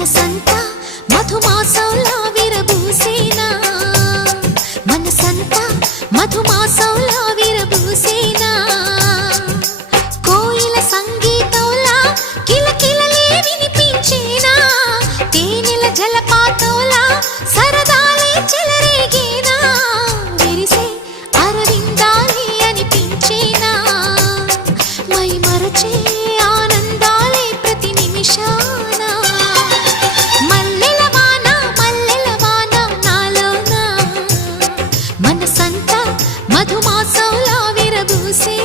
మనసంతా మధుమాసంలా విరబూసేనా? మనసంతా మధుమాసంలా విరబూసేనా? కోయిల సంగీతంలా కిలకిలలే వినిపించేనా? తేనెల జలపాతంలా సరదాలే చెలరేగేనా? విరిసే అరవిందాలి అనిపించేనా? మై మరచే మనసంతా మధుమాసంలా విరబూసే